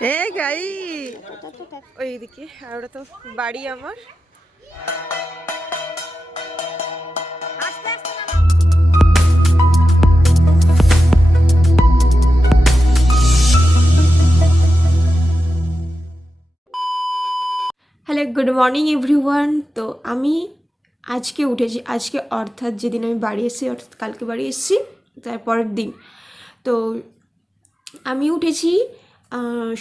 এই গাই ওইদিকে আর ওটা তো বাড়ি আমার। Hello, good morning everyone. তো আমি আজকে উঠেছি, আজকে অর্থাৎ যেদিন আমি বাড়ি এসেছি, অর্থাৎ কালকে বাড়ি এসেছি তারপরের দিন। তো আমি উঠেছি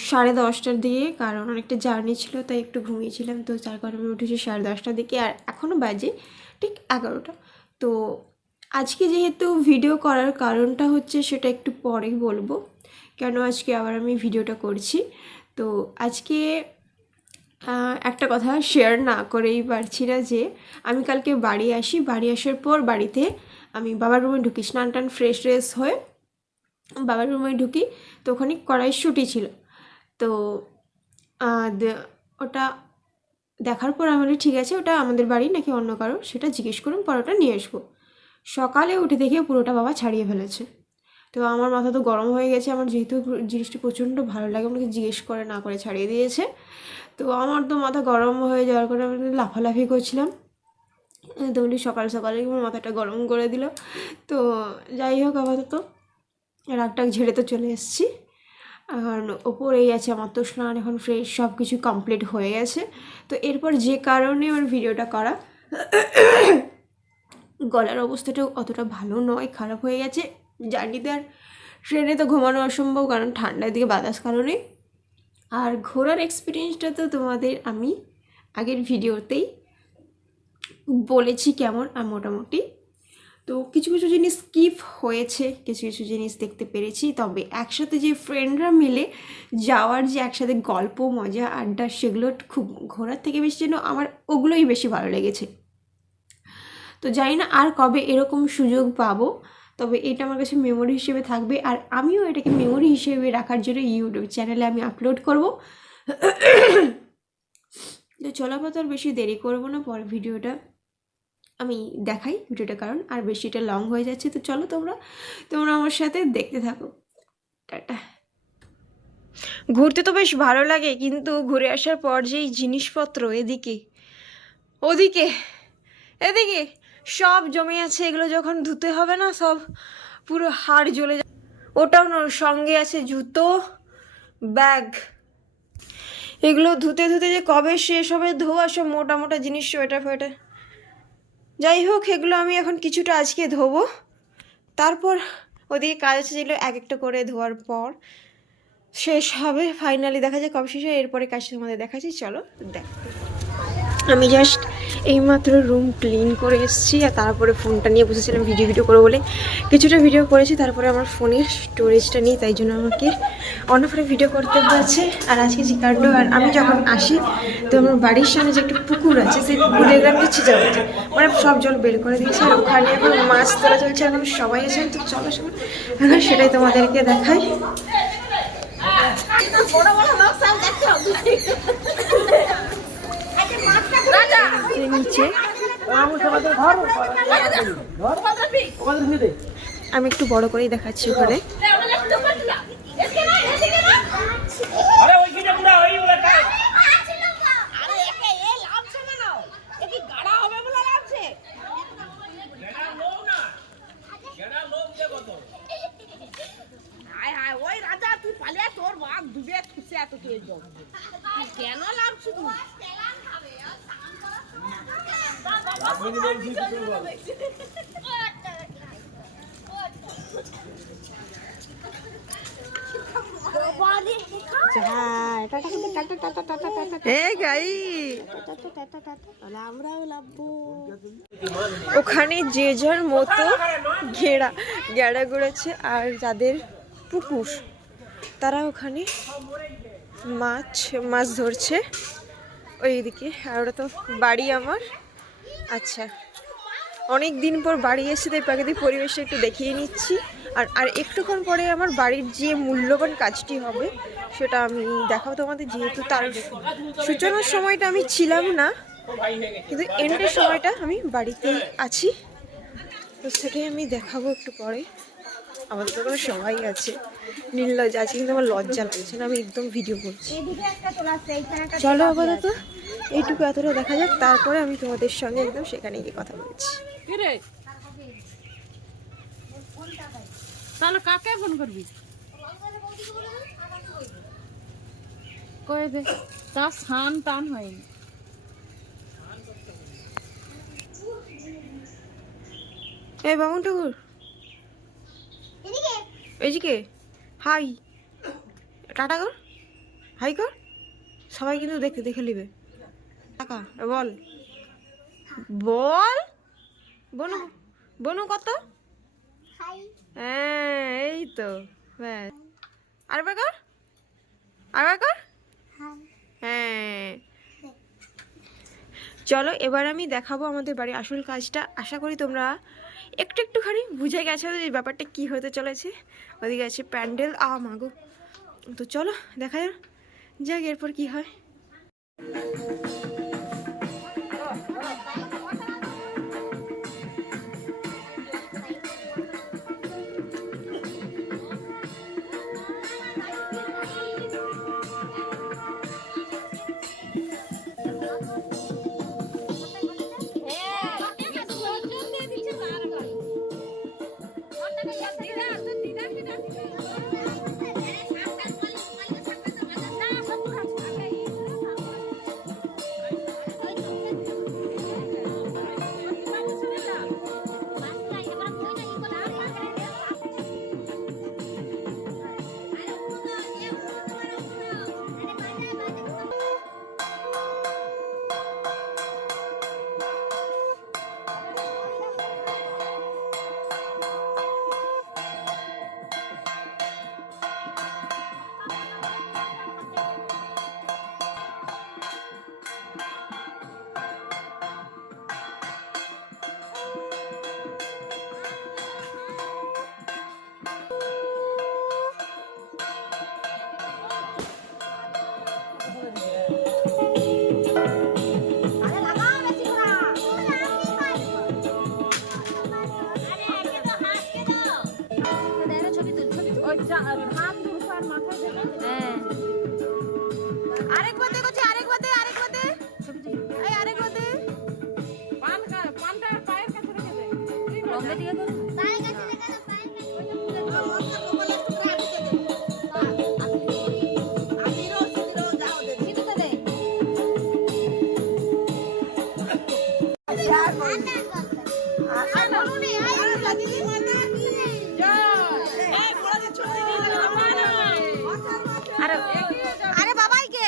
10:30টার দিকে, কারণ অনেকটা জার্নি ছিল তাই একটু ঘুমিয়েছিলাম। তো যার কারণে আমি উঠেছি 10:30টার দিকে, আর এখনও বাজে ঠিক 11টা। তো আজকে যেহেতু ভিডিও করার কারণটা হচ্ছে সেটা একটু পরেই বলবো, কেন আজকে আবার আমি ভিডিওটা করছি। তো আজকে একটা কথা শেয়ার না করেই পারছি না যে আমি কালকে বাড়ি আসি, বাড়ি আসার পর বাড়িতে আমি বাবার রুমে ঢুকি, স্নান টান ফ্রেশ ট্রেশ হয়ে বাবার রুমে ঢুকি। তো ওখানে কড়াইশুঁটি ছিল। তো ওটা দেখার পর আমি বলি ঠিক আছে, ওটা আমাদের বাড়ি নাকি অন্য কারো সেটা জিজ্ঞেস করুন, পর ওটা নিয়ে আসবো। সকালে উঠে দেখে পুরোটা বাবা ছাড়িয়ে ফেলেছে। তো আমার মাথা তো গরম হয়ে গেছে, আমার যেহেতু জিনিসটা প্রচণ্ড ভালো লাগে, আমাকে জিজ্ঞেস করে না করে ছাড়িয়ে দিয়েছে। তো আমার তো মাথা গরম হয়ে যাওয়ার কারণে আমি লাফালাফি করছিলাম। তো বলি সকাল সকালে আমার মাথাটা গরম করে দিল। তো যাই হোক, আপাতত রাগটাক ঝেড়ে তো চলে এসেছি। আর ওপরেই আছে আমার তো স্নান এখন ফ্রেশ সব কিছু কমপ্লিট হয়ে গেছে। তো এরপর যে কারণে আমার ভিডিওটা করা, গলার অবস্থাটাও অতটা ভালো নয়, খারাপ হয়ে গেছে জার্নিতে। আর ট্রেনে তো ঘুমানো অসম্ভব, কারণ ঠান্ডার দিকে বাতাস কারণে। আর ঘোরার এক্সপিরিয়েন্সটা তো তোমাদের আমি আগের ভিডিওতেই বলেছি কেমন মোটামুটি। তো কিছু কিছু জিনিস স্কিপ হয়েছে, কিছু কিছু জিনিস দেখতে পেরেছি। তবে একসাথে যে ফ্রেন্ডরা মিলে যাওয়ার যে একসাথে গল্প মজা আড্ডা, সেগুলো খুব ঘোরার থেকে বেশি যেন আমার ওগুলোই বেশি ভালো লেগেছে। তো জানি না আর কবে এরকম সুযোগ পাবো, তবে এটা আমার কাছে মেমোরি হিসেবে থাকবে। আর আমিও এটাকে মেমোরি হিসেবে রাখার জন্য ইউটিউব চ্যানেলে আমি আপলোড করব। তো চলাপথ আর বেশি দেরি করবো না, পরে ভিডিওটা আমি দেখাই ভিডিওটা, কারণ আর বেশিটা লং হয়ে যাচ্ছে। তো চলো তোমরা আমার সাথে দেখতে থাকো। টাটা। ঘুরতে তো বেশ ভালো লাগে, কিন্তু ঘুরে আসার পর যেই জিনিসপত্র এদিকে ওদিকে এদিকে সব জমে আছে, এগুলো যখন ধুতে হবে না, সব পুরো হাড় জ্বলে যায়। ওটাও না, সঙ্গে আছে জুতো, ব্যাগ, এগুলো ধুতে ধুতে যে কবে শেষ হবে ধোয়া, সব মোটা মোটা জিনিস, সোয়েটার ফোয়েটার। যাই হোক, এগুলো আমি এখন কিছুটা আজকে ধোবো, তারপর ওদিকে কাজ আছে যেগুলো এক একটা করে ধোয়ার পর শেষ হবে। ফাইনালি দেখা যায় কবে শেষ হয়, এরপরে কাজ তোমাদের দেখাচ্ছি। চলো দেখ। আমি জাস্ট এইমাত্র রুম ক্লিন করে এসেছি, আর তারপরে ফোনটা নিয়ে বসেছিলাম ভিডিও করবো বলে। কিছুটা ভিডিও করেছি, তারপরে আমার ফোনের স্টোরেজটা নেই, তাই জন্য আমাকে অন্য ফোনে ভিডিও করতে হয়েছে। আর আজকে যে কাণ্ড, আর আমি যখন আসি তো আমার বাড়ির সামনে যে একটা পুকুর আছে, সেই পুকুরে গেলাম দিচ্ছি যাওয়া হচ্ছে, মানে সব জল বের করে দিয়েছে। আর ওখানে এখন মাছ তোলা চলছে, এখন সবাই আছেন। তো চলো সবাই এখন সেটাই তোমাদেরকে দেখাই। নিচে আমি একটু বড় করেই দেখাচ্ছি ওখানে। কেন লাভছি তুই? ওখানে যে যার মতো গেড়া গড়েছে, আর যাদের পুকুর তারা ওখানে মাছ ধরছে ওইদিকে। আর ওটা তো বাড়ি আমার। আচ্ছা, অনেক দিন পর বাড়ি এসে তাই প্রাকৃতিক পরিবেশটা একটু দেখিয়ে নিচ্ছি। আর একটুক্ষণ পরে আমার বাড়ির যে মূল্যবান কাজটি হবে সেটা আমি দেখাবো তোমাদের। যেহেতু তার সূচনার সময়টা আমি ছিলাম না, কিন্তু এন্ডের সময়টা আমি বাড়িতেই আছি, তো সেটাই আমি দেখাবো একটু পরে। আমাদের তো কোনো সবাই আছে, নির্লজ্জ আছে, কিন্তু আমার লজ্জা লাগছে না, আমি একদম ভিডিও করছি। চলো আপাতত এইটুকু এতটা দেখা যাক, তারপরে আমি তোমাদের সঙ্গে একদম সেখানে গিয়ে কথা বলছি। তাহলে কাকে ফোন করবি? কয়ে দে, তার স্নান টান হয়নি। এই বামুন ঠাকুর, এইদিকে হাই, টাটা কর, হাই কর, সবাই কিন্তু দেখে দেখে নিবে। টাকা বল বল, বনু বনু কত? হ্যাঁ এই তো ব্যাস, আরেকবার কর, আরেকবার কর, হ্যাঁ। চলো এবার আমি দেখাবো আমাদের বাড়ির আসল কাজটা। আশা করি তোমরা একটুখানি বুঝে গেছো যে ব্যাপারটা কি হতে চলেছে। ওদিকে আছে প্যান্ডেল, মাগো। তো চলো দেখা যাক এরপর কি হয়। আরে বাবাইকে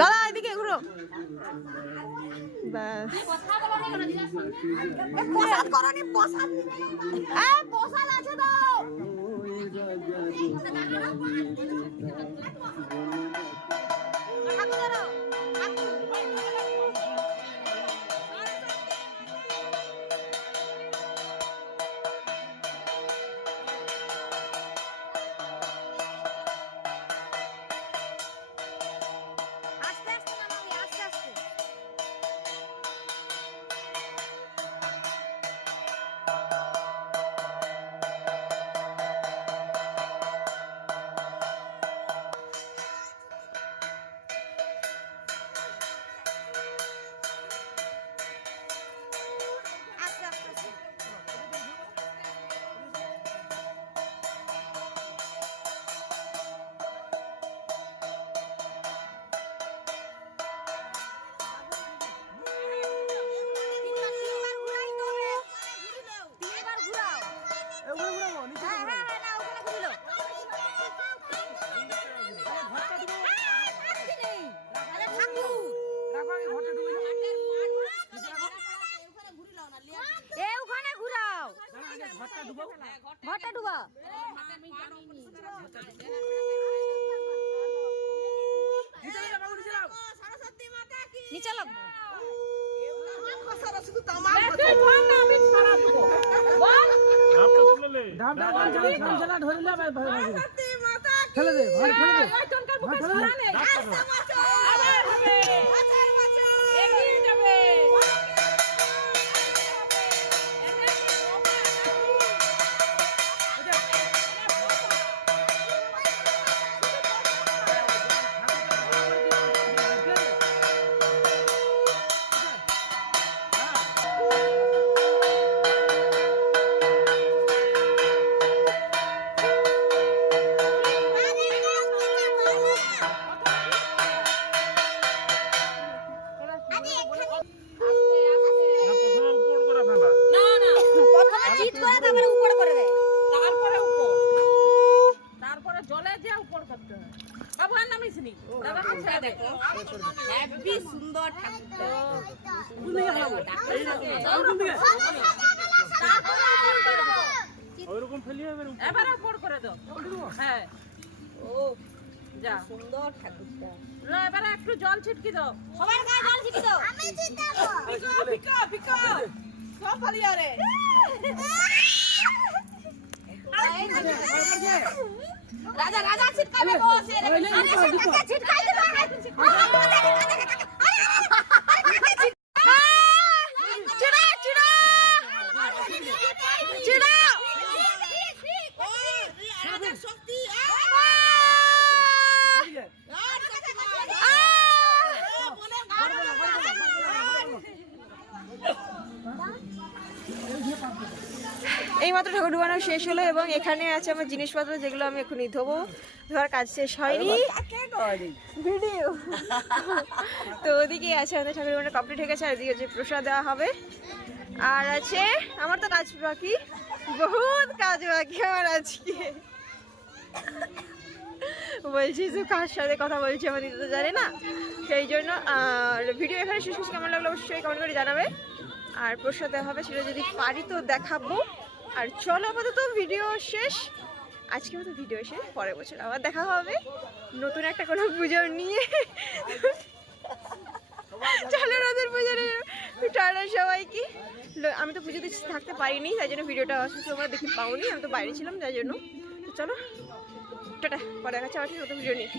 দাদা এদিকে ঘুরো। প্রসাদ আছে তো। ঘরটা ডুবা নিচে তুই বল না, আমি ছাড়া দেবো। বল। লয়টনকার মুখে ছাড়া নেই। আবার হবে। এগিয়ে যাবে। না না তারপরে উপর, তারপরে জলে যে উপর করতে হয়। বাবু আর নামিস নি, দাদা ছেড়ে দেখো। হেভি সুন্দর ঠাকুরটা। এবারে উপর করে দাও। হ্যাঁ ও যা সুন্দর ঠাকুরটা। না এবারে একটু জল ছিটকি দাও। সবার গায়ে জল ছিটকি দাও। আমি ছিটাবো। পিকা পিকা সব ফালিয়া রে। রাজা রাজা ছিটকাবে বসে রে। আরে ছিটকাই দে। চিড়া চিড়া চিড়া ও রাজা শক্তি এইমাত্র ঠাকুর ডুবানো শেষ হলো এবং এখানে আছে আমার জিনিসপত্র যেগুলো আমি এখনই ধোবো। ধোয়ার কাজ শেষ হয়নি, ভিডিও। তো ওদিকে আছে আমাদের ঠাকুর ডুবানো কমপ্লিট হয়ে গেছে, আর এদিকে হচ্ছে প্রসাদ দেওয়া হবে। আর আছে আমার তো কাজ বাকি, বহুত কাজ বাকি আমার আজকে। বলছি যে কার সাথে কথা বলছি আমাদের তো জানে না, সেই জন্য। আর ভিডিও এখানে শেষ করছি, কেমন লাগলো অবশ্যই কমেন্ট করে জানাবে। আর প্রসাদ দেওয়া হবে, সেটা যদি পারি তো দেখাবো। আর চলো আপাতত ভিডিও শেষ, আজকে মতো ভিডিও শেষ। পরের বছর আবার দেখা হবে নতুন একটা কোনো পুজো নিয়ে। চলো নতুন পুজোর টাটা সবাইকে। আমি তো পুজোতে থাকতে পারিনি, তাই জন্য ভিডিওটা তোমরা দেখতে পাওনি, আমি তো বাইরে ছিলাম তাই জন্য। তো চলো টাটা, পরে দেখা হচ্ছে আবার নতুন ভিডিও নিয়ে।